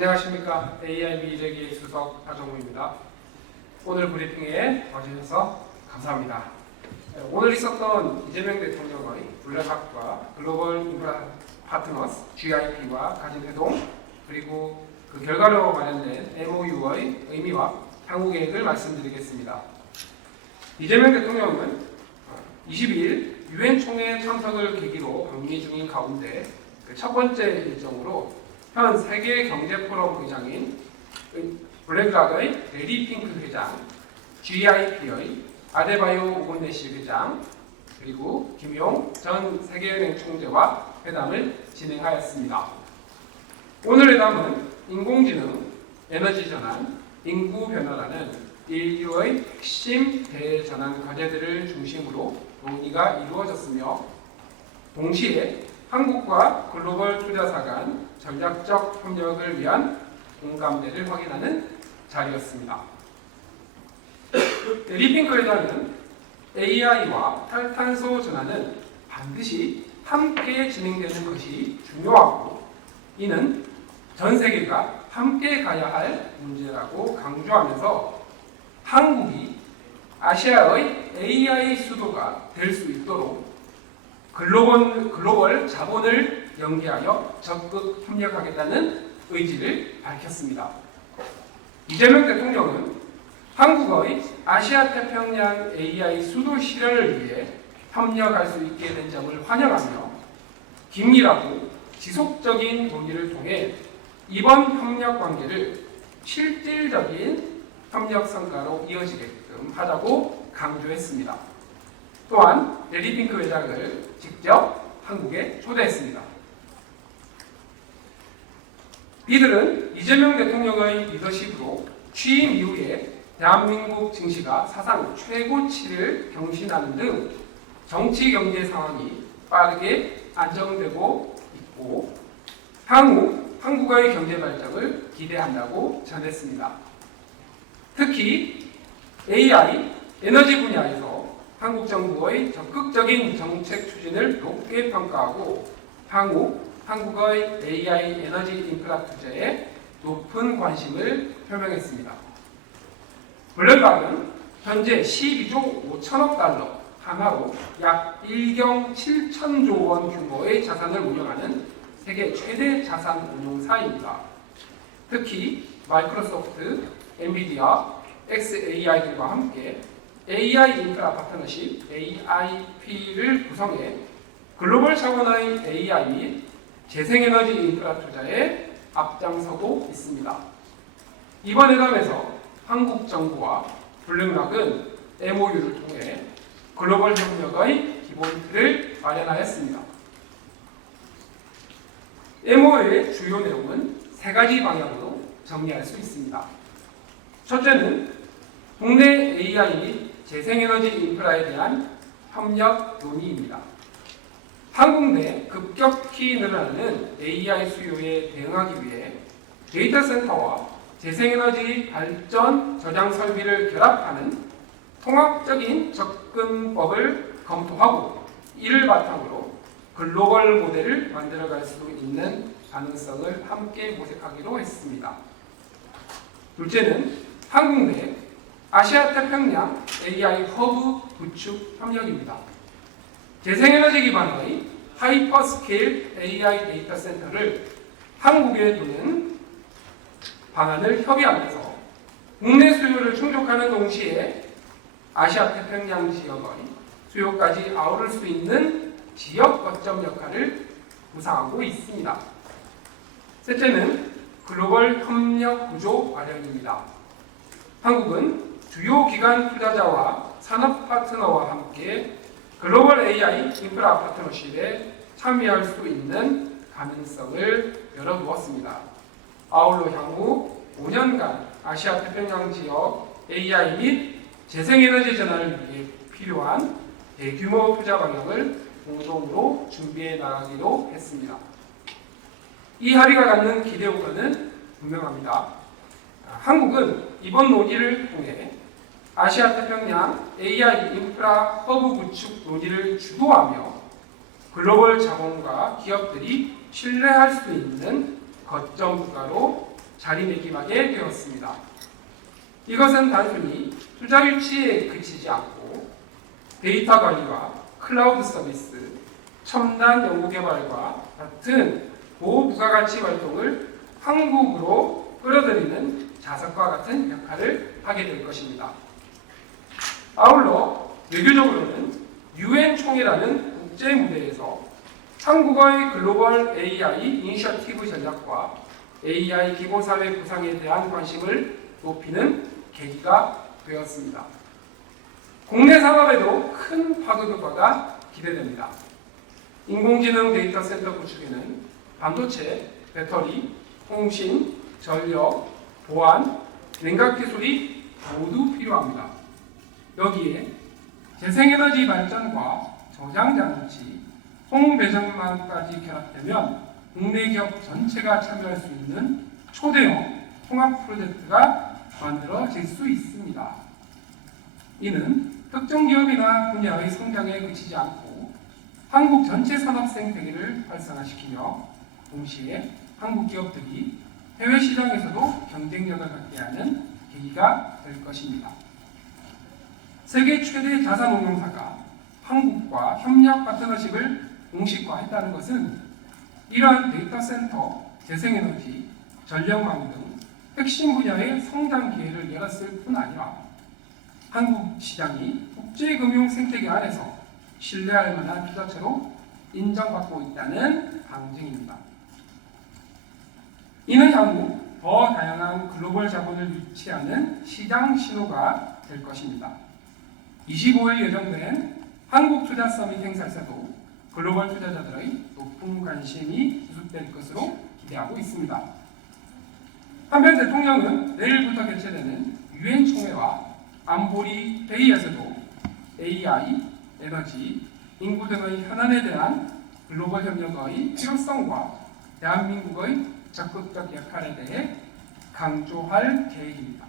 안녕하십니까. AI 미래기의 수석 하정우입니다. 오늘 브리핑에 와주셔서 감사합니다. 오늘 있었던 이재명 대통령의 블랙학과 글로벌 인프라 파트너스 GIP와 가진 회동 그리고 그 결과로 마련된 MOU의 의미와 향후 계획을 말씀드리겠습니다. 이재명 대통령은 22일 유엔 총회 참석을 계기로 방미 중인 가운데 첫 번째 일정으로 현 세계경제포럼 회장인 블랙락의 레리 핑크 회장, GIP의 아데바요 오곤네시 회장, 그리고 김용 전 세계은행 총재와 회담을 진행하였습니다. 오늘 회담은 인공지능, 에너지 전환, 인구 변화라는 인류의 핵심 대전환 과제들을 중심으로 논의가 이루어졌으며 동시에 한국과 글로벌 투자사 간 전략적 협력을 위한 공감대를 확인하는 자리였습니다. 리핑크 회장은 AI와 탈탄소 전환은 반드시 함께 진행되는 것이 중요하고 이는 전 세계가 함께 가야 할 문제라고 강조하면서 한국이 아시아의 AI 수도가 될 수 있도록 글로벌 자본을 연계하여 적극 협력하겠다는 의지를 밝혔습니다. 이재명 대통령은 한국의 아시아 태평양 AI 수도 실현을 위해 협력할 수 있게 된 점을 환영하며 긴밀하고 지속적인 논의를 통해 이번 협력 관계를 실질적인 협력 성과로 이어지게끔 하자고 강조했습니다. 또한 레리 핑크 회장을 직접 한국에 초대했습니다. 이들은 이재명 대통령의 리더십으로 취임 이후에 대한민국 증시가 사상 최고치를 경신하는 등 정치 경제 상황이 빠르게 안정되고 있고 향후 한국의 경제 발전을 기대한다고 전했습니다. 특히 AI, 에너지 분야에서 한국 정부의 적극적인 정책 추진을 높게 평가하고 향후 한국의 AI 에너지 인프라 투자에 높은 관심을 표명했습니다. 블랙락은 현재 12조 5천억 달러 하나로 약 1경 7천조 원 규모의 자산을 운영하는 세계 최대 자산 운용사입니다. 특히 마이크로소프트, 엔비디아, xAI들과 함께 AI 인프라 파트너십 AIP를 구성해 글로벌 차원의 AI 및 재생에너지 인프라 투자에 앞장서고 있습니다. 이번 회담에서 한국 정부와 블랙락은 MOU를 통해 글로벌 협력의 기본 틀을 마련하였습니다. MOU의 주요 내용은 세 가지 방향으로 정리할 수 있습니다. 첫째는 국내 AI 및 재생에너지 인프라에 대한 협력 논의입니다. 한국 내 급격히 늘어나는 AI 수요에 대응하기 위해 데이터 센터와 재생에너지 발전 저장 설비를 결합하는 통합적인 접근법을 검토하고 이를 바탕으로 글로벌 모델을 만들어갈 수 있는 가능성을 함께 모색하기로 했습니다. 둘째는 한국 내 아시아 태평양 AI 허브 구축 협력입니다. 재생에너지 기반의 하이퍼스케일 AI 데이터 센터를 한국에 두는 방안을 협의하면서 국내 수요를 충족하는 동시에 아시아 태평양 지역의 수요까지 아우를 수 있는 지역 거점 역할을 구상하고 있습니다. 셋째는 글로벌 협력 구조 마련입니다. 한국은 주요 기관 투자자와 산업 파트너와 함께 글로벌 AI 인프라 파트너십에 참여할 수 있는 가능성을 열어두었습니다. 아울러 향후 5년간 아시아 태평양 지역 AI 및 재생에너지 전환을 위해 필요한 대규모 투자 방향을 공동으로 준비해 나가기로 했습니다. 이 합의가 갖는 기대 효과는 분명합니다. 한국은 이번 논의를 통해 아시아 태평양 AI 인프라 허브 구축 논의를 주도하며 글로벌 자본과 기업들이 신뢰할 수 있는 거점 국가로 자리매김하게 되었습니다. 이것은 단순히 투자 유치에 그치지 않고 데이터 관리와 클라우드 서비스, 첨단 연구개발과 같은 고부가가치 활동을 한국으로 끌어들이는 자석과 같은 역할을 하게 될 것입니다. 아울러 외교적으로는 UN 총회라는 국제 무대에서 한국의 글로벌 AI 이니셔티브 전략과 AI 기본사회 구상에 대한 관심을 높이는 계기가 되었습니다. 국내 산업에도 큰 파급 효과가 기대됩니다. 인공지능 데이터 센터 구축에는 반도체, 배터리, 통신, 전력, 보안, 냉각 기술이 모두 필요합니다. 여기에 재생에너지 발전과 저장 장치, 송배전망까지 결합되면 국내 기업 전체가 참여할 수 있는 초대형 통합 프로젝트가 만들어질 수 있습니다. 이는 특정 기업이나 분야의 성장에 그치지 않고 한국 전체 산업 생태계를 활성화시키며 동시에 한국 기업들이 해외 시장에서도 경쟁력을 갖게 하는 계기가 될 것입니다. 세계 최대 자산운용사가 한국과 협력 파트너십을 공식화했다는 것은 이러한 데이터 센터, 재생에너지, 전력망 등 핵심 분야의 성장 기회를 열었을 뿐 아니라 한국 시장이 국제금융 생태계 안에서 신뢰할 만한 투자처로 인정받고 있다는 방증입니다. 이는 향후 더 다양한 글로벌 자본을 유치하는 시장 신호가 될 것입니다. 25일 예정된 한국 투자 서밋 행사에서도 글로벌 투자자들의 높은 관심이 수습될 것으로 기대하고 있습니다. 한편 대통령은 내일부터 개최되는 UN 총회와 안보리 회의에서도 AI, 에너지, 인구 등의 현안에 대한 글로벌 협력의 필요성과 대한민국의 적극적 역할에 대해 강조할 계획입니다.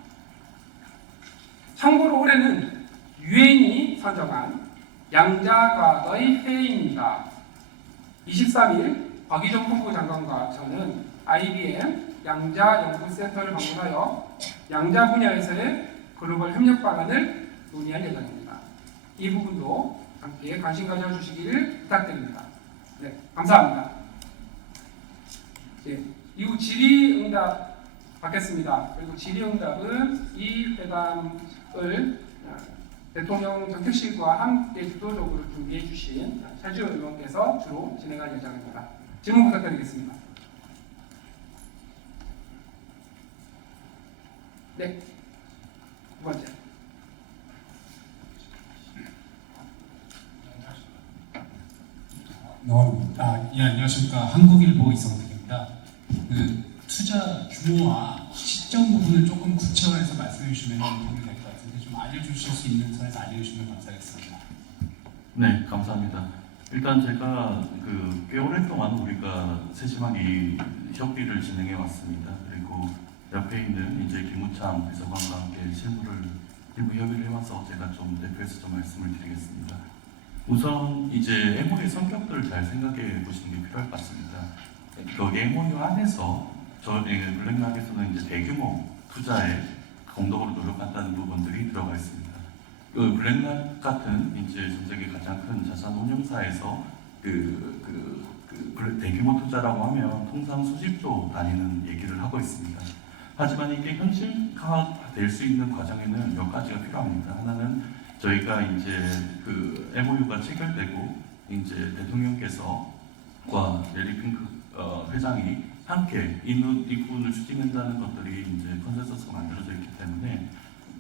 참고로 올해는 유엔이 선정한 양자과학의 해입니다. 23일 박희정 본부 장관과 저는 IBM 양자연구센터를 방문하여 양자 분야에서의 글로벌 협력 방안을 논의할 예정입니다. 이 부분도 함께 관심 가져주시기를 부탁드립니다. 네, 감사합니다. 예, 이후 질의응답 받겠습니다. 그리고 질의응답은 이 회담을 대통령 정책실과 함께 주도적으로 준비해 주신 차주 의원께서 주로 진행할 예정입니다. 질문 부탁드리겠습니다. 네, 두 번째. 예, 안녕하십니까. 한국일보 이성택입니다. 그 투자 규모와 시점 부분을 조금 구체화해서 말씀해 주시면 도움이 될 것 같은데 좀 알려주실 수 있는 선에서 알려주시면 감사하겠습니다. 네, 감사합니다. 일단 제가 꽤 오랫동안 우리가 세심하게 협의를 진행해 왔습니다. 그리고 옆에 있는 이제 김우창 비서관과 함께 실무를 일부 협의를 해와서 제가 좀 대표해서 좀 말씀을 드리겠습니다. 우선 이제 MOU의 성격들을 잘 생각해 보시는 게 필요할 것 같습니다. 그 MOU 안에서 블랙락에서는 이제 대규모 투자에 공동으로 노력한다는 부분들이 들어가 있습니다. 그 블랙락 같은 이제 전 세계 가장 큰 자산 운용사에서 대규모 투자라고 하면 통상 수십조 단위는 얘기를 하고 있습니다. 하지만 이게 현실화될 수 있는 과정에는 몇 가지가 필요합니다. 하나는 저희가 이제 MOU가 체결되고 이제 대통령께서와 레리 핑크 회장이 함께 이 부분을 추진한다는 것들이 이제 컨센서스가 만들어져 있기 때문에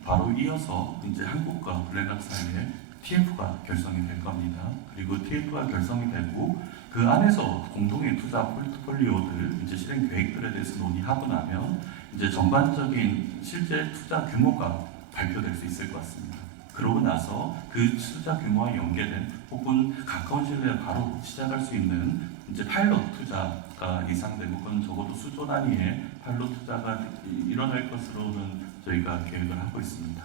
바로 이어서 이제 한국과 블랙락 사이에 TF가 결성이 될 겁니다. 그리고 TF가 결성이 되고 그 안에서 공동의 투자 포트폴리오들 이제 실행 계획들에 대해서 논의하고 나면 이제 전반적인 실제 투자 규모가 발표될 수 있을 것 같습니다. 그러고 나서 그 투자 규모와 연계된 혹은 가까운 시일에 바로 시작할 수 있는 이제 파일럿 투자가 예상되고 그건 적어도 수조 단위의 파일럿 투자가 일어날 것으로는 저희가 계획을 하고 있습니다.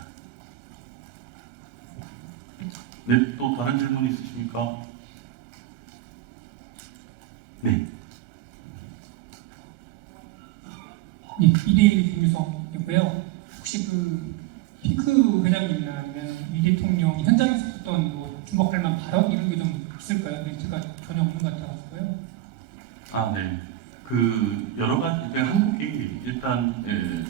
네, 또 다른 질문 있으십니까? 네. 예, 2대1 김유성이고요. 혹시 그 핑크 회장님이나 아니면 이 대통령 현장에서 했던 뭐 주목할 만한 발언 이런 게 좀 있을까요? 멘트가 전혀 없는 것 같아서요. 아, 네. 그 여러 가지 한국이 일단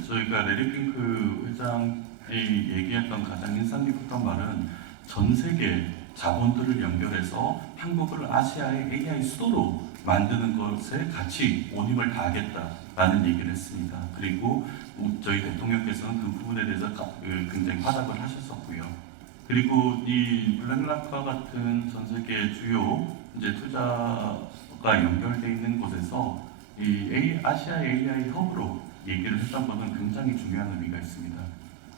저희가 레리 핑크 회장이 얘기했던 가장 인상 깊었던 말은 전 세계 자본들을 연결해서 한국을 아시아의 AI 수도로 만드는 것에 같이 온 힘을 다하겠다라는 얘기를 했습니다. 그리고 저희 대통령께서는 그 부분에 대해서 굉장히 화답을 하셨었고요. 그리고 이 블랙락과 같은 전 세계 주요 이제 투자가 연결되어 있는 곳에서 이 아시아 AI 허브로 얘기를 했던 것은 굉장히 중요한 의미가 있습니다.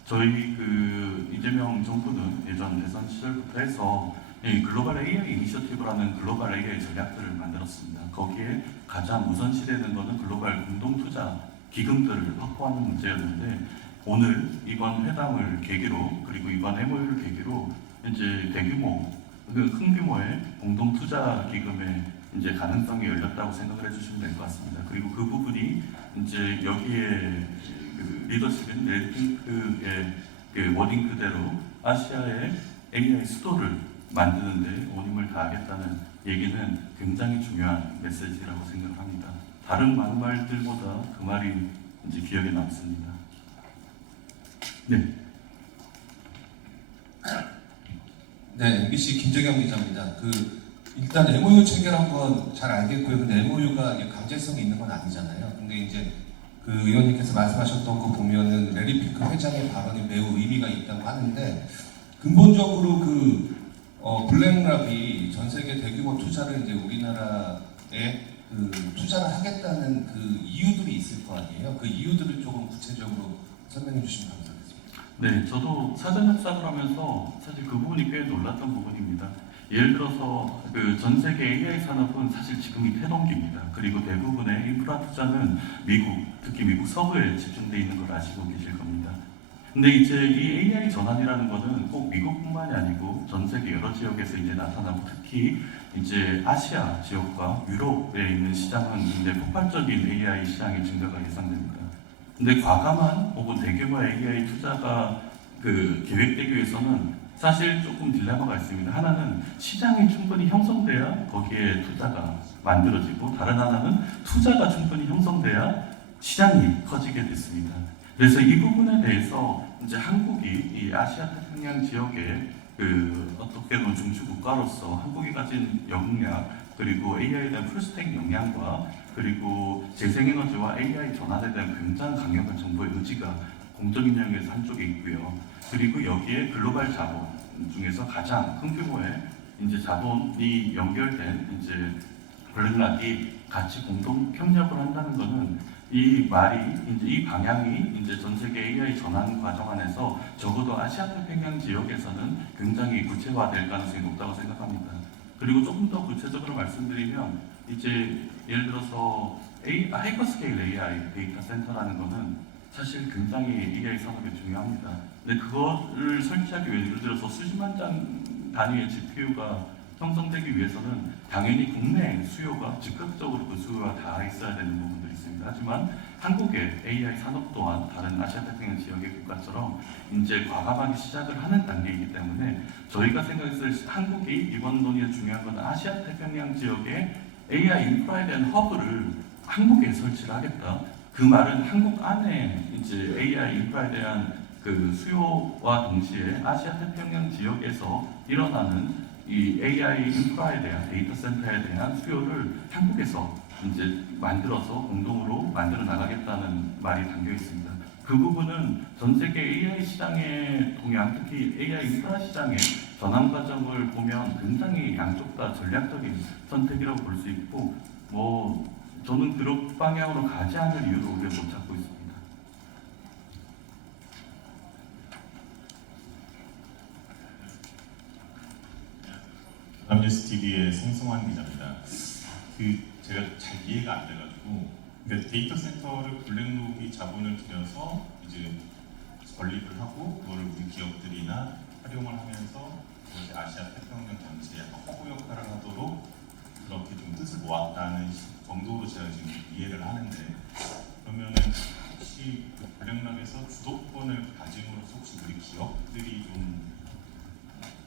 저희 그 이재명 정부는 예전 대선 시절부터 해서 이 글로벌 AI 이니셔티브라는 글로벌 AI 전략들을 만들었습니다. 거기에 가장 우선시되는 것은 글로벌 공동투자 기금들을 확보하는 문제였는데 오늘 이번 회담을 계기로 그리고 이번 MOU를 계기로 이제 대규모 큰 규모의 공동투자 기금의 이제 가능성이 열렸다고 생각을 해주시면 될 것 같습니다. 그리고 그 부분이 이제 여기에 그 리더십인 레드핑크의 그 워딩 그대로 아시아의 AI 수도를 만드는데 온 힘을 다하겠다는 얘기는 굉장히 중요한 메시지라고 생각을 합니다. 다른 많은 말들보다 그 말이 이제 기억에 남습니다. 네. 네, MBC 김재경 기자입니다. 일단 MOU 체결한 건 잘 알겠고요. 근데 MOU가 강제성이 있는 건 아니잖아요. 근데 이제 그 의원님께서 말씀하셨던 거 보면은 레리 핑크 회장의 발언이 매우 의미가 있다고 하는데 근본적으로 블랙락이 전 세계 대규모 투자를 이제 우리나라에 투자를 하겠다는 그 이유들이 있을 거 아니에요. 그 이유들을 조금 구체적으로 설명해 주시면 감사하겠습니다. 네, 저도 사전 협상을 하면서 사실 그 부분이 꽤 놀랐던 부분입니다. 예를 들어서 그 전 세계 AI 산업은 사실 지금이 태동기입니다. 그리고 대부분의 인프라 투자는 미국, 특히 미국 서부에 집중되어 있는 걸 아시고 계실 겁니다. 근데 이제 이 AI 전환이라는 것은 꼭 미국뿐만이 아니고 전 세계 여러 지역에서 이제 나타나고 특히 이제 아시아 지역과 유럽에 있는 시장은 굉장히 폭발적인 AI 시장의 증가가 예상됩니다. 근데 과감한 혹은 대규모의 AI 투자가 계획되기 위해서는 사실 조금 딜레마가 있습니다. 하나는 시장이 충분히 형성돼야 거기에 투자가 만들어지고 다른 하나는 투자가 충분히 형성돼야 시장이 커지게 됐습니다. 그래서 이 부분에 대해서 이제 한국이 이 아시아 태평양 지역의 어떻게 보면 중추 국가로서 한국이 가진 역량 그리고 AI에 대한 풀스택 역량과 그리고 재생에너지와 AI 전환에 대한 굉장히 강력한 정부의 의지가 공적인 영역에서 한쪽에 있고요. 그리고 여기에 글로벌 자본 중에서 가장 큰 규모의 이제 자본이 연결된 이제 블랙락이 같이 공동 협력을 한다는 것은 이 말이 이제 이 방향이 이제 전 세계 AI 전환 과정 안에서 적어도 아시아 태평양 지역에서는 굉장히 구체화될 가능성이 높다고 생각합니다. 그리고 조금 더 구체적으로 말씀드리면 이제 예를 들어서 하이퍼스케일 AI 데이터 센터라는 것은 사실 굉장히 AI 산업에 중요합니다. 근데 그거를 설치하기 위해 예를 들어서 수십만 장 단위의 GPU가 형성되기 위해서는 당연히 국내 수요가 즉각적으로 그 수요가 다 있어야 되는 부분들이 있습니다. 하지만 한국의 AI 산업 또한 다른 아시아 태평양 지역의 국가처럼 이제 과감하게 시작을 하는 단계이기 때문에 저희가 생각했을 때 한국이 이번 논의에 중요한 건 아시아 태평양 지역의 AI 인프라에 대한 허브를 한국에 설치를 하겠다. 그 말은 한국 안에 이제 AI 인프라에 대한 그 수요와 동시에 아시아 태평양 지역에서 일어나는 이 AI 인프라에 대한 데이터 센터에 대한 수요를 한국에서 이제 만들어서 공동으로 만들어 나가겠다는 말이 담겨 있습니다. 그 부분은 전 세계 AI 시장의 동향, 특히 AI 인프라 시장의 전환 과정을 보면 굉장히 양쪽 다 전략적인 선택이라고 볼 수 있고, 저는 그런 방향으로 가지 않을 이유를 오히려 못 찾고 있습니다. 남뉴스 TV의 송승환 기자입니다. 제가 잘 이해가 안 돼가지고, 그러니까 데이터 센터를 블랙록이 자본을 들여서 이제 건립을 하고 그거를 우리 기업들이나 활용을 하면서 그것이 아시아 태평양 전체에 허브 역할을 하도록 그렇게 좀 뜻을 모았다는 정도로 제가 지금 이해를 하는데, 그러면은 혹시 그 블랙락에서 주도권을 가짐으로써 혹시 우리 기업들이 좀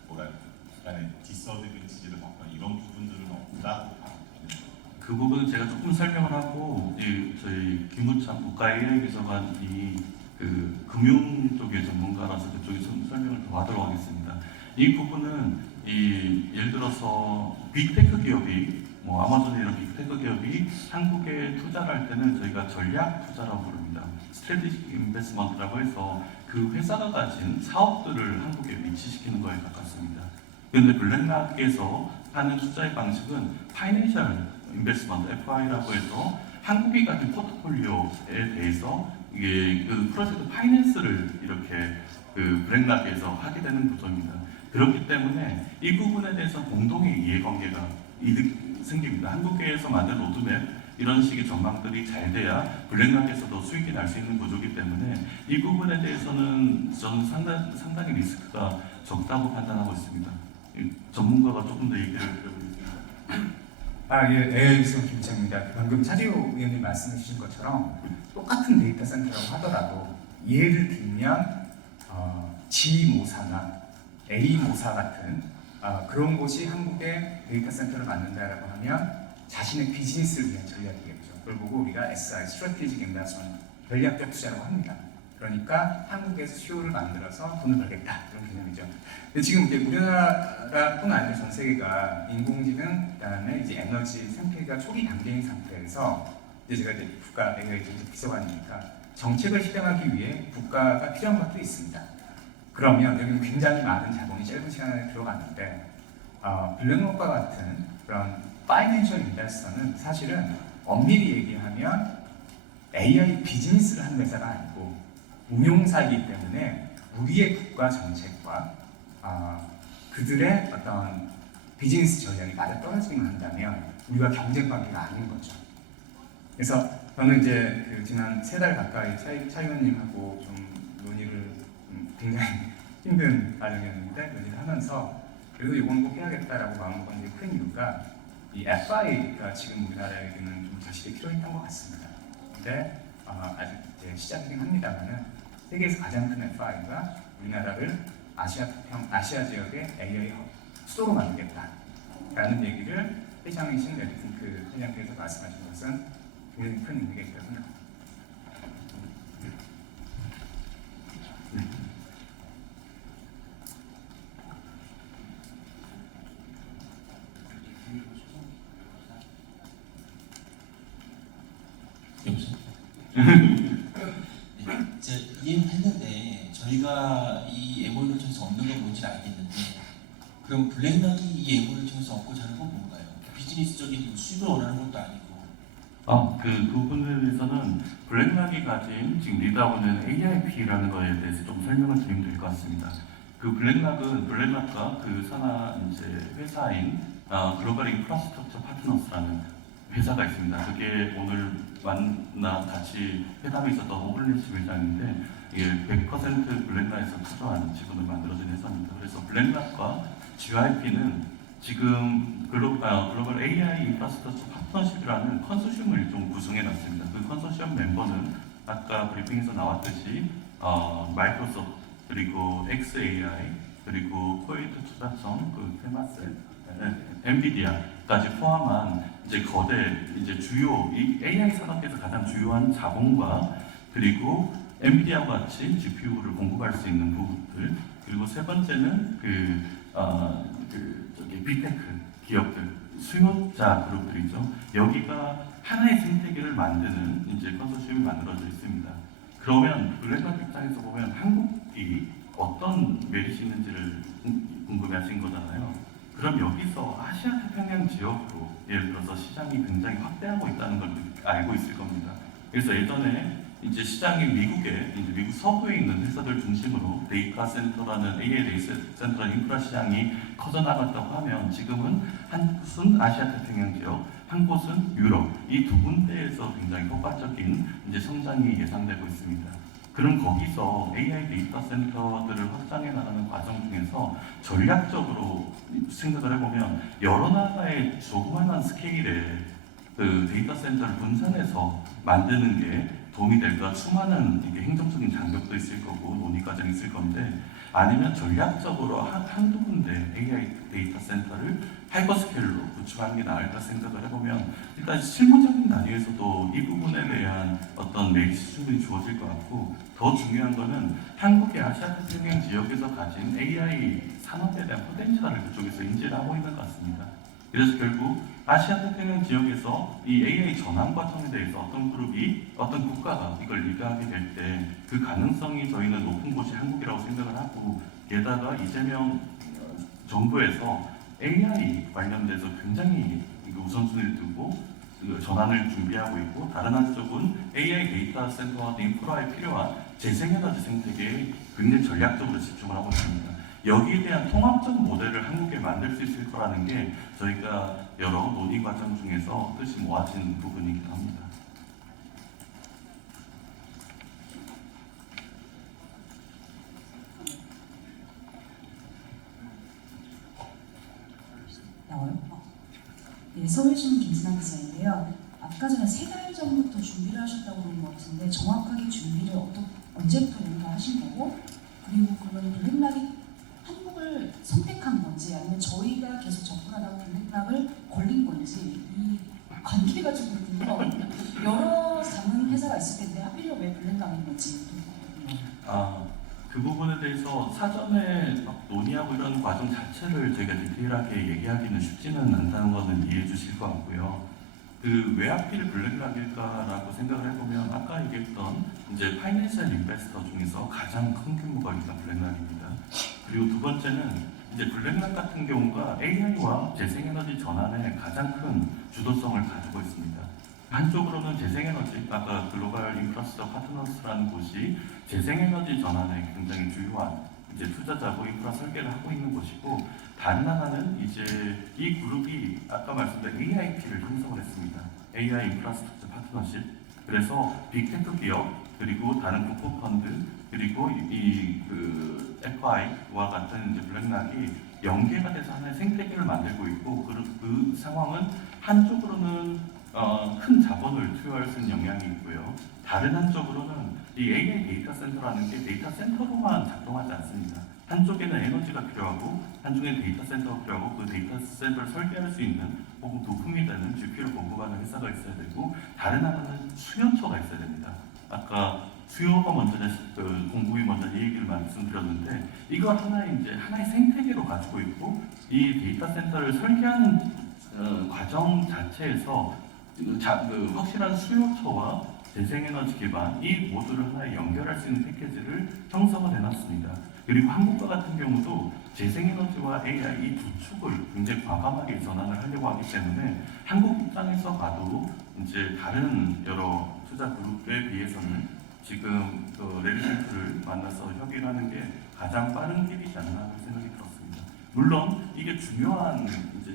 뭐랄까 약간의 디스어드밴티지를 받거나 이런 부분들은 없다고 봐요. 그 부분은 제가 조금 설명을 하고 저희 김우찬 국가 AI 비서관이 그 금융 쪽의 전문가라서 그쪽에 좀 설명을 더 하도록 하겠습니다. 이 부분은 예를 들어서 빅테크 기업이 뭐 아마존 이런 빅테크 기업이 한국에 투자를 할 때는 저희가 전략 투자라고 부릅니다. 스트래티직 인베스트먼트라고 해서 그 회사가 가진 사업들을 한국에 위치시키는 거에 가깝습니다. 그런데 블랙락에서 하는 투자의 방식은 파이낸셜 인베스트먼트 FI라고 해서 한국이 가진 포트폴리오에 대해서 이게 그 프로젝트 파이낸스를 이렇게 그 블랙락에서 하게 되는 구조입니다. 그렇기 때문에 이 부분에 대해서 공동의 이해관계가 생깁니다. 한국에서 만든 로드맵 이런 식의 전망들이 잘 돼야 블랙락에서도 수익이 날 수 있는 구조이기 때문에 이 부분에 대해서는 저는 상당히 리스크가 적다고 판단하고 있습니다. 전문가가 조금 더 얘기를 드려보겠습니다. 예, AI 김창입니다. 방금 차지호 의원님 말씀해 주신 것처럼 똑같은 데이터 센터라고 하더라도 예를 들면 G모사나 A모사 같은 그런 곳이 한국에 데이터 센터를 만든다라고 하면 자신의 비즈니스를 위한 전략이겠죠. 그걸 보고 우리가 SI, Strategic Investment, 전략적 투자라고 합니다. 그러니까 한국에서 수요를 만들어서 돈을 벌겠다 그런 개념이죠. 근데 지금 이제 우리나라뿐 아니라 전 세계가 인공지능 그다음에 이제 에너지 생태계가 초기 단계인 상태에서 이제 제가 이제 국가 AI 정책 비서관이니까 정책을 실행하기 위해 국가가 필요한 것도 있습니다. 그러면 여기는 굉장히 많은 자본이 짧은 시간에 들어갔는데 블랙록과 같은 그런 파이낸셜 인베스터는 사실은 엄밀히 얘기하면 AI 비즈니스를 하는 회사가 아니고 운용사이기 때문에 우리의 국가 정책과 그들의 어떤 비즈니스 전략이 맞아떨어지기만 한다면 우리가 경쟁 관계가 아닌 거죠. 그래서 저는 이제 그 지난 3달 가까이 차 의원님하고 좀 논의를 굉장히 힘든 과정이었는데 논의를 하면서 그래도 이건 꼭 해야겠다라고 마음먹은 게 큰 이유가 이 FI가 지금 우리나라에게는 좀 결실이 필요했던 것 같습니다. 근데 아직 이제 시작이긴 합니다만은 세계에서 가장 큰 FI가 우리나라를 아시아 지역의 AI 수도로 만들겠다라는 얘기를 회장이신 레드핑크 회장께서 말씀하신 것은 굉장히 큰 의미가 있다고 생각합니다. 여보세요? 제가 이해는 했는데 저희가 이 MOU를 통해서 얻는 건 뭔지 알겠는데 그럼 블랙락이 이 MOU를 통해서 얻고자 하는 건 뭔가요? 비즈니스적인 수익을 원하는 것도 아니고 그 부분에 대해서는 블랙락이 가진 지금 리드하고는 AIP라는 거에 대해서 좀 설명을 드리면 될 것 같습니다. 그 블랙락과 그 산하 이제 회사인 글로벌 인프라스트럭처 파트너스라는 회사가 있습니다. 그게 오늘 만나 같이 회담에 있었던 오블리치 회장인데 이게 100% 블랙락에서 투자한 지분을 만들어진 회사입니다. 그래서 블랙락과 GIP는 지금 글로벌 AI 인프라스트럭처 파트너십이라는 컨소시엄을 좀 구성해 놨습니다. 그 컨소시엄 멤버는 아까 브리핑에서 나왔듯이 마이크로소프트 그리고 XAI 그리고 코웨이트 투자청 그 테마셀 엔비디아까지 포함한 이제 거대 이제 주요 이 AI 산업에서 가장 주요한 자본과 그리고 엔비디아와 같이 GPU를 공급할 수 있는 부분들 그리고 세 번째는 빅테크 기업들 수요자 그룹들이죠. 여기가 하나의 생태계를 만드는 이제 컨소시엄이 만들어져 있습니다. 그러면 블랙락 입장에서 보면 한국이 어떤 메리트 있는지를 궁금해하신 거잖아요. 그럼 여기서 아시아 태평양 지역으로 예를 들어서 시장이 굉장히 확대하고 있다는 걸 알고 있을 겁니다. 그래서 예전에 이제 시장이 미국 서부에 있는 회사들 중심으로 데이터 센터라는 AI 데이터 센터라는 인프라 시장이 커져나갔다고 하면 지금은 한 곳은 아시아 태평양 지역, 한 곳은 유럽 이 두 군데에서 굉장히 효과적인 이제 성장이 예상되고 있습니다. 그럼 거기서 AI 데이터 센터들을 확장해 나가는 과정 중에서 전략적으로 생각을 해보면 여러 나라의 조그만한 스케일의 그 데이터 센터를 분산해서 만드는 게 도움이 될까 수많은 이게 행정적인 장벽도 있을 거고 논의 과정이 있을 건데 아니면 전략적으로 한두 군데 AI 데이터 센터를 하이퍼스케일로 구축하는 게 나을까 생각을 해보면 일단 실무적인 단위에서도 이 부분에 대한 어떤 메리트 충분히 주어질 것 같고 더 중요한 거는 한국의 아시아 태평양 지역에서 가진 AI 산업에 대한 포텐셜을 그쪽에서 인지를 하고 있는 것 같습니다. 그래서 결국 아시아 태평양 지역에서 이 AI 전환 과정에 대해서 어떤 그룹이 어떤 국가가 이걸 리드하게 될 때 그 가능성이 저희는 높은 곳이 한국이라고 생각을 하고 게다가 이재명 정부에서 AI 관련돼서 굉장히 우선순위를 두고 그 전환을 준비하고 있고 다른 한쪽은 AI 데이터 센터와 인프라에 필요한 재생에너지 생태계에 굉장히 전략적으로 집중을 하고 있습니다. 여기에 대한 통합적 모델을 한국에 만들 수 있을 거라는 게 저희가 여러 논의 과정 중에서 뜻이 모아진 부분이기도 합니다. 나와요? 네, 서울신 김진아 기자인데요. 아까 전에 3달 전부터 준비를 하셨다고 그런 것 같은데 정확하게 준비를 언제부터 뭔가 하신 거고 그리고 그건 블랙락이 한국을 선택한 건지 아니면 저희가 계속 접근하다가 블랙락을 걸린 건지 이 관계가 좀 궁금하거든요. 여러 자문 회사가 있을 텐데 하필이면 왜 블랙락인 건지 궁금해요. 그 부분에 대해서 사전에 막 논의하고 이런 과정 자체를 저희가 디테일하게 얘기하기는 쉽지는 않다는 것은 이해해 주실 것 같고요. 그 왜 하필 블랙락일까라고 생각을 해보면 아까 얘기했던 이제 파이낸셜 인베스터 중에서 가장 큰 규모가 일단 블랙락입니다. 그리고 두 번째는 이제 블랙락 같은 경우가 AI와 재생에너지 전환에 가장 큰 주도성을 가지고 있습니다. 한쪽으로는 재생에너지, 아까 글로벌 인프라스트럭처 파트너스라는 곳이 재생에너지 전환에 굉장히 주요한 이제 투자자고 인프라 설계를 하고 있는 곳이고 다른 하나는 이제 이 그룹이 아까 말씀드린 AIP를 형성을 했습니다. AI 인프라스트럭처 파트너십. 그래서 빅테크 기업 그리고 다른 국고펀드 그리고 그 FI와 같은 이제 블랙락이 연계가 돼서 하나의 생태계를 만들고 있고 그 상황은 한쪽으로는 큰 자본을 투여할 수 있는 영향이 있고요. 다른 한쪽으로는 이 AI 데이터 센터라는 게 데이터 센터로만 작동하지 않습니다. 한쪽에는 에너지가 필요하고 한쪽에는 데이터 센터가 필요하고 그 데이터 센터를 설계할 수 있는 혹은 부품이 되는 GPU를 공급하는 회사가 있어야 되고 다른 하나는 수요처가 있어야 됩니다. 아까 수요가 먼저 공급이 먼저 이 얘기를 말씀드렸는데 이거 하나의 생태계로 가지고 있고 이 데이터 센터를 설계하는 과정 자체에서 확실한 수요처와 재생에너지 기반 이 모두를 하나에 연결할 수 있는 패키지를 형성을 해놨습니다. 그리고 한국과 같은 경우도 재생에너지와 AI 이 두 축을 굉장히 과감하게 전환을 하려고 하기 때문에 한국 입장에서 봐도 이제 다른 여러 투자 그룹에 비해서는 지금 레리핑크를 만나서 협의를 하는 게 가장 빠른 길이지 않나 생각이 들었습니다. 물론 이게 중요한 이제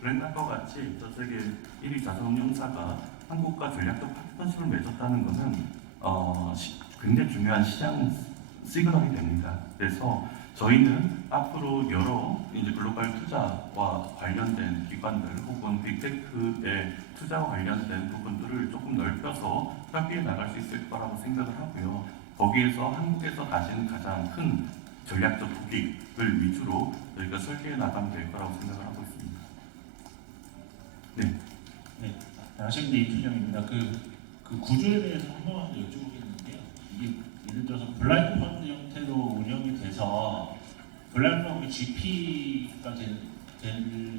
블랙락과 같이 전 세계 1위 자산운용사가 한국과 전략적 파트너십을 맺었다는 것은 굉장히 중요한 시장 시그널이 됩니다. 그래서 저희는 앞으로 여러 이제 글로벌 투자와 관련된 기관들 혹은 빅테크의 투자와 관련된 부분들을 조금 넓혀서 협의해 나갈 수 있을 거라고 생각을 하고요. 거기에서 한국에서 가진 가장 큰 전략적 국익을 위주로 저희가 설계해 나가면 될 거라고 생각을 하고 있습니다. 네. 네, 안녕하십니까 이준영입니다. 그 구조에 대해서 한 번만 더 여쭤보겠는데요. 이게 예를 들어서 블라인드 펀드 형태로 운영이 돼서 블라인드 GP가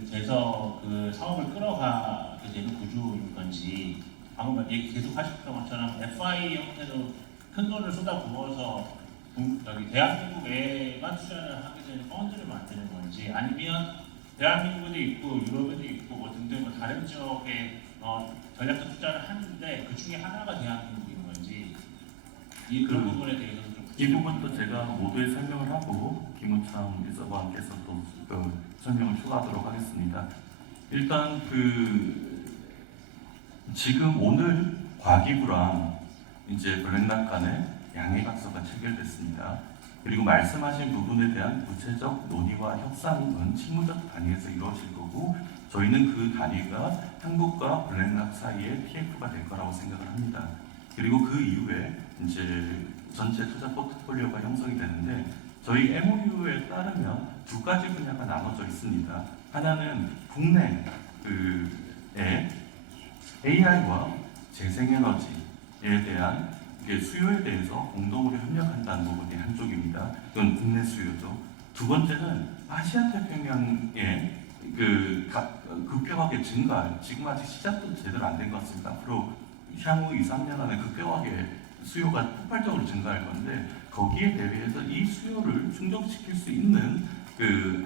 돼서 그 사업을 끌어가게 되는 구조인 건지 방금 얘기 계속 하셨던 것처럼 FI 형태로 큰 돈을 쏟아부어서 대한민국에만 투자를 하게 되는 펀드를 만드는 건지 아니면 대한민국에도 있고 유럽에도 있고 뭐 등등 뭐 다른 지역에 전략적 투자를 하는데 그 중에 하나가 대한민국인 건지 그런 부분에 대해서 좀 이 부분도 제가 모두에 설명을 하고 김우창 비서관께서 또 설명을 추가하도록 하겠습니다. 일단 지금 오늘 과기부랑 이제 블랙락 간에 양해각서가 체결됐습니다. 그리고 말씀하신 부분에 대한 구체적 논의와 협상은 실무적 단위에서 이루어질 거고 저희는 그 단위가 한국과 블랙락 사이의 TF가 될 거라고 생각을 합니다. 그리고 그 이후에 이제 전체 투자 포트폴리오가 형성이 되는데 저희 MOU에 따르면 두 가지 분야가 나눠져 있습니다. 하나는 국내에 AI와 재생에너지에 대한 수요에 대해서 공동으로 협력한다는 부분이 한쪽입니다. 이건 국내 수요죠. 두 번째는 아시아 태평양의 급격하게 증가할, 지금 아직 시작도 제대로 안 된 것 같습니다. 앞으로 향후 2, 3년 안에 급격하게 수요가 폭발적으로 증가할 건데 거기에 대비해서 이 수요를 충족시킬 수 있는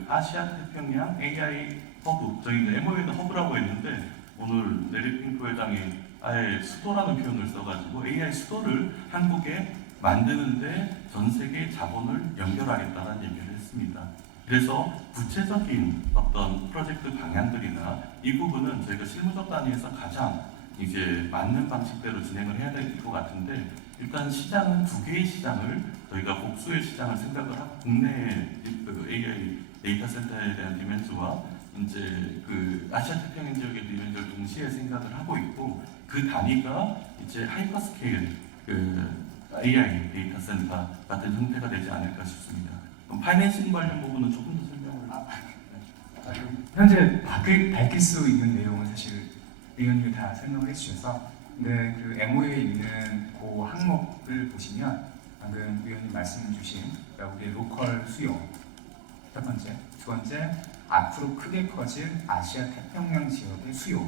아시아 태평양 AI 허브, 저희는 MO에는 허브라고 했는데 오늘 내리핑크 회장이 아예 수도라는 표현을 써가지고 AI 수도를 한국에 만드는데 전 세계 자본을 연결하겠다는 얘기를 했습니다. 그래서 구체적인 어떤 프로젝트 방향들이나 이 부분은 저희가 실무적 단위에서 가장 이제 맞는 방식대로 진행을 해야 될 것 같은데 일단 시장은 두 개의 시장을 저희가 복수의 시장을 생각을 하고 국내의 AI 데이터 센터에 대한 디멘즈와 이제 아시아 태평양 지역의 디멘즈를 동시에 생각을 하고 있고 그 단위가 이제 하이퍼스케일 AI 데이터 센터 같은 형태가 되지 않을까 싶습니다. 그럼 파이낸싱 관련 부분은 조금 더 설명을. 현재 밝힐 수 있는 내용은 사실 의원님이 다 설명을 해주셔서 근데 그 MO에 있는 그 항목을 보시면 방금 의원님 말씀 주신 우리의 로컬 수요 첫 번째, 두 번째 앞으로 크게 커질 아시아 태평양 지역의 수요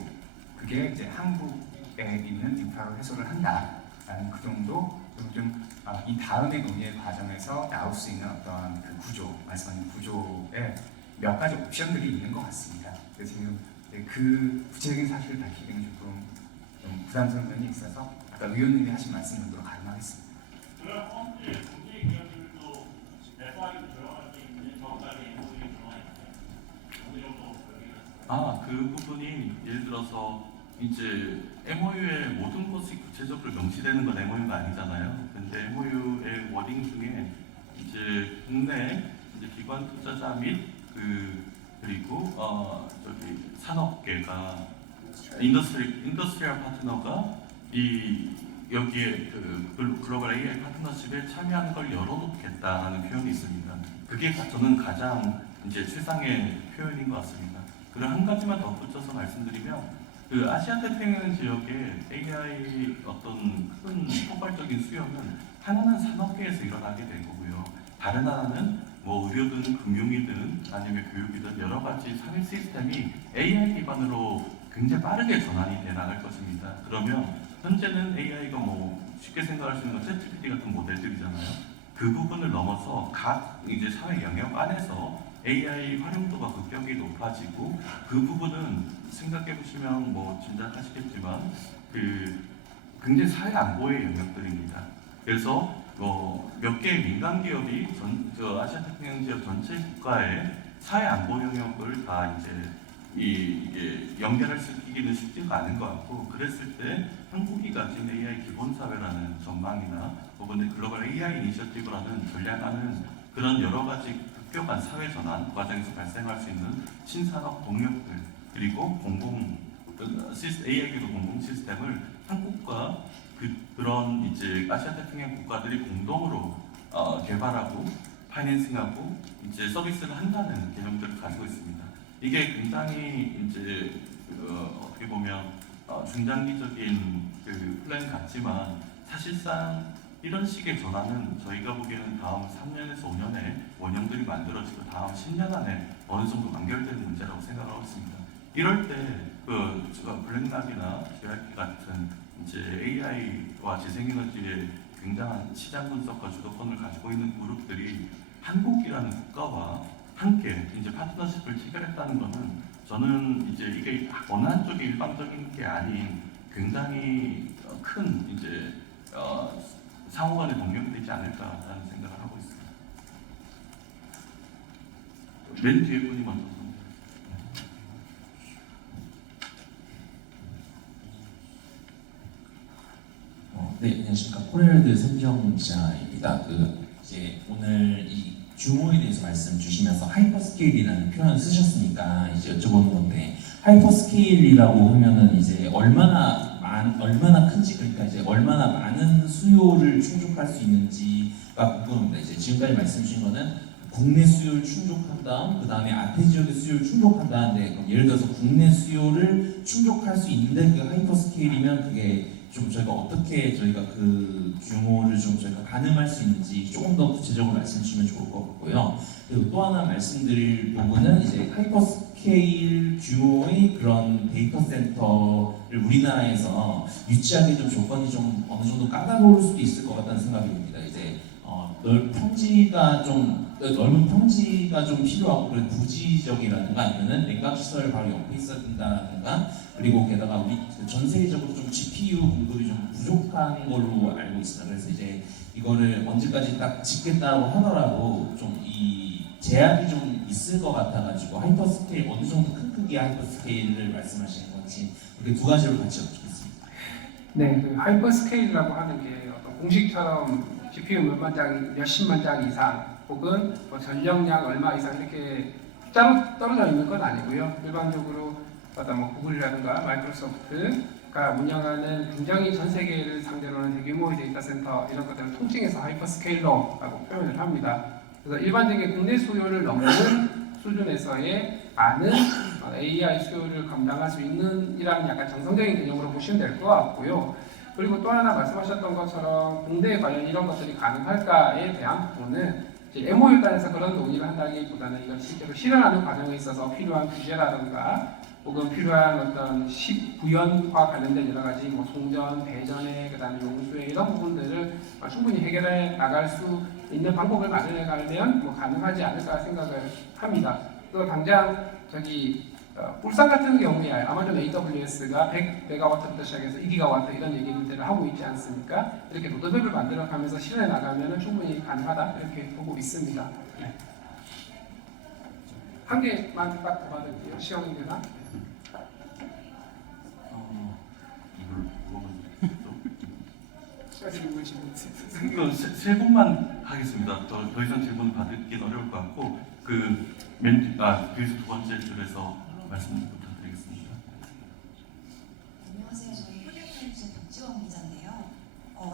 그게 이제 한국에 있는 인프라로 해소를 한다라는 그 정도 좀 이 다음의 논의의 과정에서 나올 수 있는 어떤 그 구조 말씀하신 구조에 몇 가지 옵션들이 있는 것 같습니다. 그래서 지금 그 구체적인 사실을 밝히기는 조금 좀 부담스러운 면이 있어서 아까 의원님이 하신 말씀 정도로 가능하겠습니다. 그 부분이 예를 들어서 이제 MOU의 모든 것이 구체적으로 명시되는 건 MOU가 아니잖아요. 근데 MOU의 워딩 중에 이제 국내 이제 기관 투자자 및 그리고 산업계가 인더스트리얼 파트너가 여기에 글로벌 AI 파트너십에 참여하는 걸 열어놓겠다라는 표현이 있습니다. 그게 저는 가장 이제 최상의 표현인 것 같습니다. 그리고 한 가지만 덧붙여서 말씀드리면 아시아 태평양 지역의 AI 어떤 큰 폭발적인 수요는 하나는 산업계에서 일어나게 될 거고요. 다른 하나는 뭐 의료든 금융이든 아니면 교육이든 여러 가지 사회 시스템이 AI 기반으로 굉장히 빠르게 전환이 돼 나갈 것입니다. 그러면 현재는 AI가 뭐 쉽게 생각할 수 있는 건 챗GPT 같은 모델들이잖아요. 그 부분을 넘어서 각 이제 사회 영역 안에서 AI 활용도가 급격히 높아지고 그 부분은 생각해 보시면 뭐 짐작하시겠지만 굉장히 사회 안보의 영역들입니다. 그래서 몇 개의 민간 기업이 아시아 태평양 지역 전체 국가의 사회 안보 영역을 다 이제 연결할 수 있기는 쉽지가 않은 것 같고 그랬을 때 한국이 가진 AI 기본 사회라는 전망이나 혹은 글로벌 AI 이니셔티브라는 전략하는 그런 여러 가지 급격한 사회 전환 과정에서 발생할 수 있는 신산업 동력들 그리고 AI기도 공공 시스템을 한국과 그런 이제 아시아 태평양 국가들이 공동으로 개발하고 파이낸싱하고 이제 서비스를 한다는 개념들을 가지고 있습니다. 이게 굉장히 이제 어떻게 보면 중장기적인 플랜 같지만 사실상 이런 식의 전환은 저희가 보기에는 다음 3년에서 5년에 원형들이 만들어지고 다음 10년 안에 어느 정도 완결되는 문제라고 생각하고 있습니다. 이럴 때 블랙락이나 GRP 같은 이제 AI와 재생에너지의 굉장한 시장 분석과 주도권을 가지고 있는 그룹들이 한국이라는 국가와 함께 이제 파트너십을 체결했다는 것은 저는 이제 이게 어느 한쪽이 일방적인 게 아닌 굉장히 큰 이제 상호간의 동력이 되지 않을까라는 생각을 하고 있습니다. 맨 뒤에 분이 먼저. 네, 안녕하십니까. 코레일드 손정 기자입니다. 이제 오늘 이 규모에 대해서 말씀 주시면서 하이퍼스케일이라는 표현을 쓰셨으니까 이제 여쭤보는 건데 하이퍼스케일이라고 하면은 이제 얼마나 큰지, 그러니까 이제 얼마나 많은 수요를 충족할 수 있는지가 궁금합니다. 이제 지금까지 말씀 주신 거는 국내 수요를 충족한 다음 그 다음에 앞에 지역의 수요를 충족한다는데, 그럼 예를 들어서 국내 수요를 충족할 수 있는데 그게 하이퍼스케일이면 그게 좀 저희가 어떻게 저희가 그 규모를 좀 저희가 가늠할 수 있는지 조금 더 구체적으로 말씀 주시면 좋을 것 같고요. 그리고 또 하나 말씀드릴 부분은 이제 하이퍼스케일 규모의 그런 데이터 센터를 우리나라에서 유치하기 좀 조건이 좀 어느 정도 까다로울 수도 있을 것 같다는 생각이 듭니다. 이제 넓은 평지가 좀 필요하고, 그런 부지적이라든가 아니면은 냉각 시설 바로 옆에 있어야 된다든가, 그리고 게다가 우리 전 세계적으로 좀 GPU 공급이 좀 부족한 걸로 알고 있습니다. 그래서 이제 이거를 언제까지 딱 짓겠다고 하더라도 좀 이 제약이 좀 있을 것 같아가지고, 하이퍼스케일 어느 정도 큰 크기의 하이퍼스케일을 말씀하시는 건지 이렇게 두 가지로 같이 여쭙겠습니다. 네, 그 하이퍼스케일이라고 하는 게 어떤 공식처럼 GPU 몇만 장, 몇십만 장 이상 혹은 뭐 전력량 얼마 이상 이렇게 숫자로 떨어져 있는 건 아니고요. 일반적으로 어떤 뭐 구글이라든가 마이크로소프트가 운영하는 굉장히 전 세계를 상대로 하는 대규모의 데이터 센터 이런 것들을 통칭해서 하이퍼스케일러라고 표현을 합니다. 그래서 일반적인 국내 수요를 넘는 수준에서의 많은 AI 수요를 감당할 수 있는 이라는 약간 정성적인 개념으로 보시면 될 것 같고요. 그리고 또 하나 말씀하셨던 것처럼 국내 관련 이런 것들이 가능할까에 대한 부분은 이제 MOU 단에서 그런 논의를 한다기보다는 이걸 실제로 실현하는 과정에 있어서 필요한 규제라든가 혹은 필요한 어떤 구현과 관련된 여러 가지 뭐 송전, 배전에 그다음에 용수에 이런 부분들을 충분히 해결해 나갈 수 있는 방법을 마련해 가면 뭐 가능하지 않을까 생각을 합니다. 또 당장 울산 같은 경우에 아마존 AWS가 100메가와트부터 시작해서 2기가와트 이런 얘기들을 하고 있지 않습니까? 이렇게 로드맵을 만들어가면서 실현해 나가면 충분히 가능하다 이렇게 보고 있습니다. 네. 한 개만 딱 더 받을게요. 시험이 되나? 이거 세 분만 하겠습니다. 더 이상 질문 받기 어려울 것 같고 뒤에서 두 번째 줄에서 말씀 부탁드리겠습니다. 안녕하세요. 저는 코리아타임즈 박지원 기자인데요.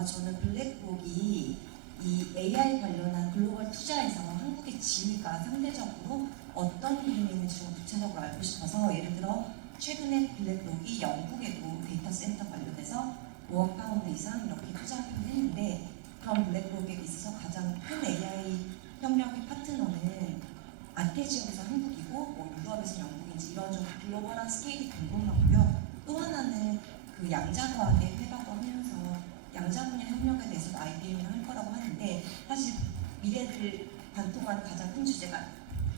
저는 블랙록이 이 AI 관련한 글로벌 투자에서 한국의 지위가 상대적으로 어떤 그림이 있는지 좀 구체적으로 알고 싶어서, 예를 들어 최근에 블랙록이 영국에도 데이터 센터 관련해서 5억 파운드 이상 이렇게 투자를 했는데, 그런 블랙록에 있어서 가장 큰 AI 협력의 파트너는 아태 지역에서 한국이고 뭐 유럽에서 영국인지 이런 좀 글로벌한 스케일이 궁금하고요. 또 하나는 그 양자과학의 회라고 하면서 양자 분야 협력에 대해서 IBM이랑 할 거라고 하는데, 사실 미래를 관통한 가장 큰 주제가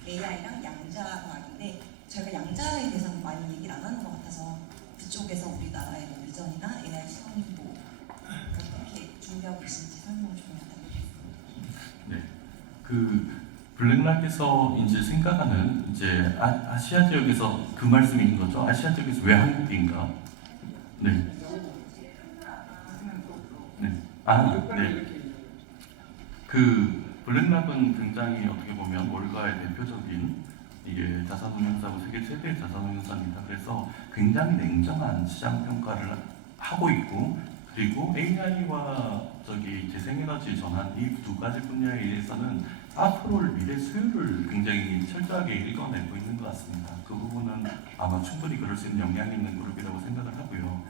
AI랑 양자과학인데 저희가 양자에 대해서는 많이 얘기를 안 하는 것 같아서 그쪽에서 우리나라의 뭐 비전이나 AI 수강이 뭐 어떻게 준비하고 있는지 설명 좀 부탁드리겠습니다. 네, 블랙락에서 이제 생각하는 이제 아시아 지역에서 그 말씀인 거죠. 아시아 지역에서 왜 한국인가? 네. 네. 네. 그 블랙락은 굉장히 어떻게 보면 월가의 대표적인 이게 자산운용사고 세계 최대의 자산운용사입니다. 그래서 굉장히 냉정한 시장 평가를 하고 있고, 그리고 AI와 재생에너지 전환 이 두 가지 분야에 의해서는 앞으로 미래 수요를 굉장히 철저하게 읽어내고 있는 것 같습니다. 그 부분은 아마 충분히 그럴 수 있는 역량이 있는 그룹이라고 생각을 하고요.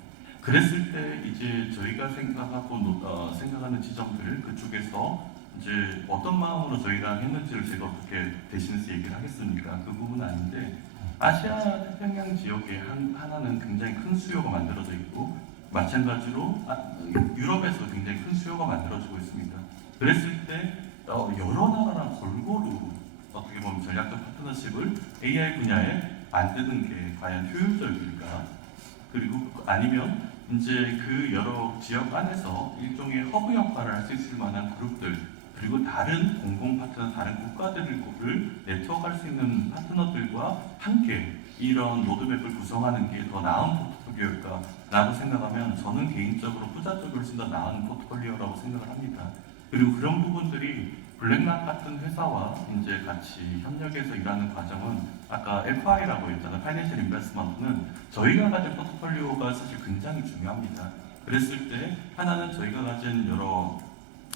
그랬을 때 이제 저희가 생각하는 지점들 그쪽에서 이제 어떤 마음으로 저희가 했는지를 제가 어떻게 대신해서 얘기를 하겠습니까? 그 부분은 아닌데, 아시아 태평양 지역에 하나는 굉장히 큰 수요가 만들어져 있고, 마찬가지로 유럽에서 굉장히 큰 수요가 만들어지고 있습니다. 그랬을 때 여러 나라랑 골고루 어떻게 보면 전략적 파트너십을 AI 분야에 만드는 게 과연 효율적일까? 그리고 아니면 이제 그 여러 지역 안에서 일종의 허브 역할을 할 수 있을 만한 그룹들, 그리고 다른 공공 파트너, 다른 국가들을 네트워크할 수 있는 파트너들과 함께 이런 로드맵을 구성하는 게 더 나은 포트폴리오일까라고 생각하면, 저는 개인적으로 후자적으로 훨씬 더 나은 포트폴리오라고 생각을 합니다. 그리고 그런 부분들이 블랙락 같은 회사와 이제 같이 협력해서 일하는 과정은 아까 FI라고 했잖아요. 파이낸셜 인베스트먼트는 저희가 가진 포트폴리오가 사실 굉장히 중요합니다. 그랬을 때 하나는 저희가 가진 여러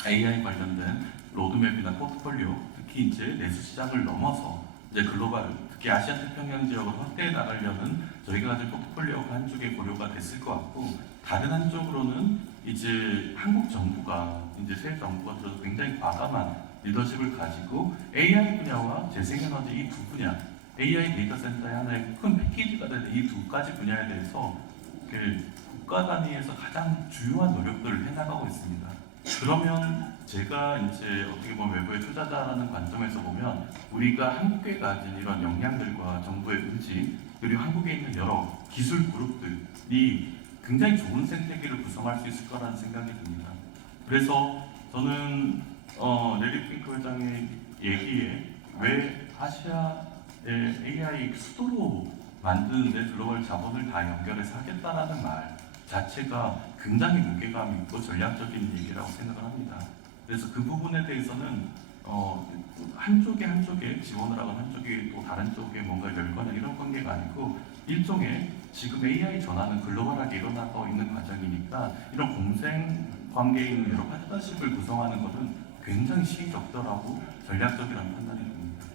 AI 관련된 로드맵이나 포트폴리오, 특히 이제 내수 시장을 넘어서 이제 글로벌, 특히 아시아 태평양 지역으로 확대해 나가려는 저희가 가진 포트폴리오가 한쪽에 고려가 됐을 것 같고, 다른 한쪽으로는 이제 한국 정부가 이제 새 정부가 들어서 굉장히 과감한 리더십을 가지고 AI 분야와 재생에너지 이 두 분야, AI 데이터 센터의 하나의 큰 패키지가 되는 이 두 가지 분야에 대해서 국가 단위에서 가장 주요한 노력들을 해나가고 있습니다. 그러면 제가 이제 어떻게 보면 외부의 투자자라는 관점에서 보면 우리가 한국에 가진 이런 역량들과 정부의 의지, 그리고 한국에 있는 여러 기술 그룹들이 굉장히 좋은 생태계를 구성할 수 있을 거라는 생각이 듭니다. 그래서 저는 레리 핑크 회장의 얘기에 왜 아시아의 AI 수도로 만드는데 글로벌 자본을 다 연결해서 하겠다라는 말 자체가 굉장히 무게감 있고 전략적인 얘기라고 생각을 합니다. 그래서 그 부분에 대해서는 한쪽에 지원을 하거나 한쪽이 또 다른 쪽에 뭔가 열거나 이런 관계가 아니고 일종의 지금 AI 전환은 글로벌하게 일어나고 있는 과정이니까 이런 공생 관계에 있는 여러 파트너십을 구성하는 것은 굉장히 시적절하고 전략적이라는 판단이 듭니다.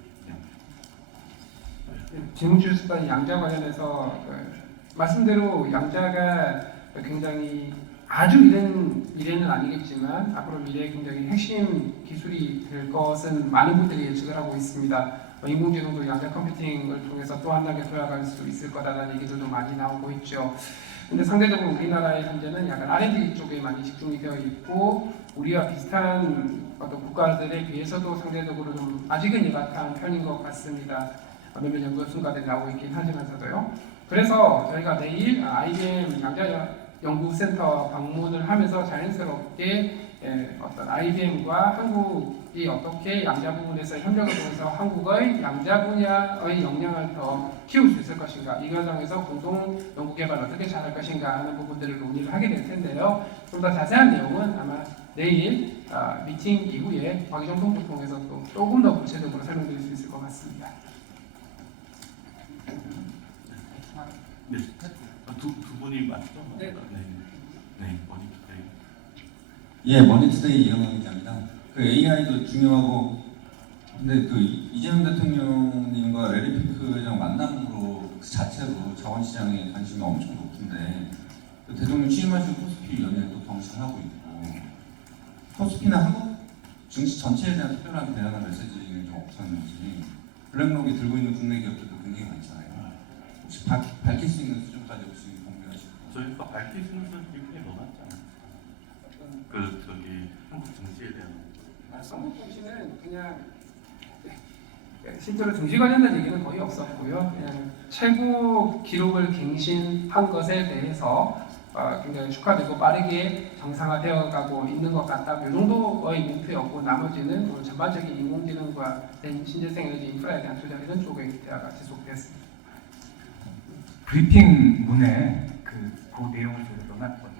질문 주셨던 양자 관련해서 말씀대로 양자가 굉장히 아주 미래는 아니겠지만 앞으로 미래의 굉장히 핵심 기술이 될 것은 많은 분들이 예측을 하고 있습니다. 인공지능도 양자 컴퓨팅을 통해서 또 한 단계 도약할 수 있을 거다라는 얘기들도 많이 나오고 있죠. 근데 상대적으로 우리나라의 현재는 약간 R&D 쪽에 많이 집중이 되어 있고 우리와 비슷한 어떤 국가들에 비해서도 상대적으로 좀 아직은 예박한 편인 것 같습니다. 몇몇 연구순가들이 나오고 있긴 하지만서도요. 그래서 저희가 내일 IBM 양자 연구센터 방문을 하면서 자연스럽게 어떤 IBM과 한국이 어떻게 양자 부분에서 협력을 통해서 한국의 양자 분야의 역량을 더 키울 수 있을 것인가, 이 과정에서 공동 연구 개발 어떻게 잘할 것인가 하는 부분들을 논의를 하게 될 텐데요. 좀 더 자세한 내용은 아마 내일 미팅 이후에 박희정 통부 통해서 또 조금 더 구체적으로 설명드릴 수 있을 것 같습니다. 네, 두 분이 맞죠? 네. 네, 머니투데이. 예, 머니투데이 이영환 기자입니다. 그 AI도 중요하고, 근데 그 이재명 대통령님과 레리 핑크 회장 만남으로 그 자체로 자원시장에 관심이 엄청 높은데, 그 대통령 취임하시고 코스피 연예도 경신하고 있고, 코스피나 한국 증시 전체에 대한 특별한 대안과 메시지는 좀 없었는지, 블랙록이 들고 있는 국내 기업들도 굉장히 많잖아요. 혹시 밝힐 수 있는 수준까지 혹시 공개하실까요? 저희가 밝힐 수 있는 수준이 크게 넣어놨잖아요. 한국 증시에 대한. 한국 증시는 그냥 실제로 증시 관련된 얘기는 거의 없었고요. 그냥 최고 기록을 갱신한 것에 대해서 굉장히 축하되고 빠르게 정상화되어가고 있는 것 같다. 이 정도의 멘트였고 나머지는 전반적인 인공지능과 신재생 에너지 인프라에 대한 투자 이런 쪽의 대화가 지속됐습니다. 브리핑문에 그 내용을 저희가 넣어놨거든요.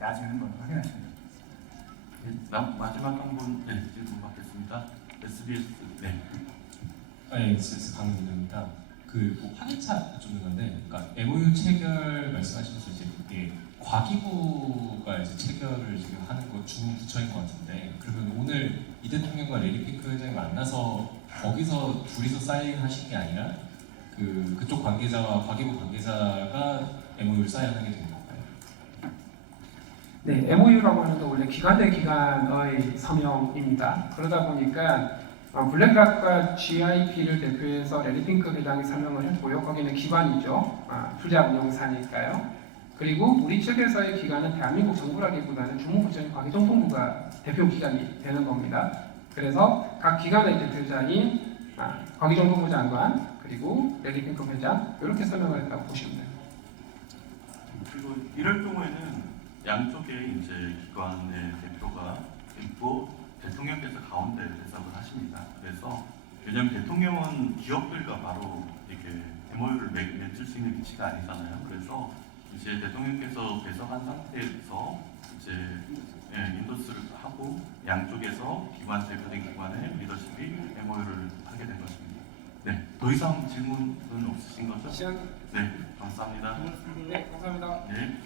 나중에 한번 확인하시면 됩니다. 마지막 한 분, 네, 질문 받겠습니다. SBS, 네. 네, SBS 강민입니다. 그 확인차 여쭙는 건데, 그러니까 MOU 체결 말씀하시면서 이제 그게 과기부가 이제 체결을 지금 하는 거 주문 부처인 것 같은데, 그러면 오늘 이 대통령과 레리 핑크 회장이 만나서 거기서 둘이서 사인하신 게 아니라 그쪽 관계자와 과기부 관계자가 MOU를 사인하게 된 건가요? 네, MOU라고 하는 건 원래 기관 대 기관의 서명입니다. 그러다 보니까 블랙락과 GIP를 대표해서 레리 핑크 회장이 서명을 했고요. 거기는 기관이죠. 투자 운용사니까요. 그리고 우리 측에서의 기관은 대한민국 정부라기보다는 주무부처인 과기정통부가 대표 기관이 되는 겁니다. 그래서 각 기관의 대표자인 과기정통부 장관 그리고 레리 핑크 회장 이렇게 설명을 했다고 보시면 됩니다. 그리고 이럴 경우에는 양쪽에 이제 기관의 대표가 있고 대통령께서 가운데 배석을 하십니다. 그래서 왜냐하면 대통령은 기업들과 바로 이렇게 MOU를 맺을 수 있는 위치가 아니잖아요. 그래서 이제 대통령께서 배석한 상태에서 이제 인도스를 하고 양쪽에서 기관 대표된 기관의 리더십이 MOU를 하게 된 것입니다. 네, 더 이상 질문은 없으신 거죠? 시간. 네, 감사합니다. 네, 감사합니다. 네.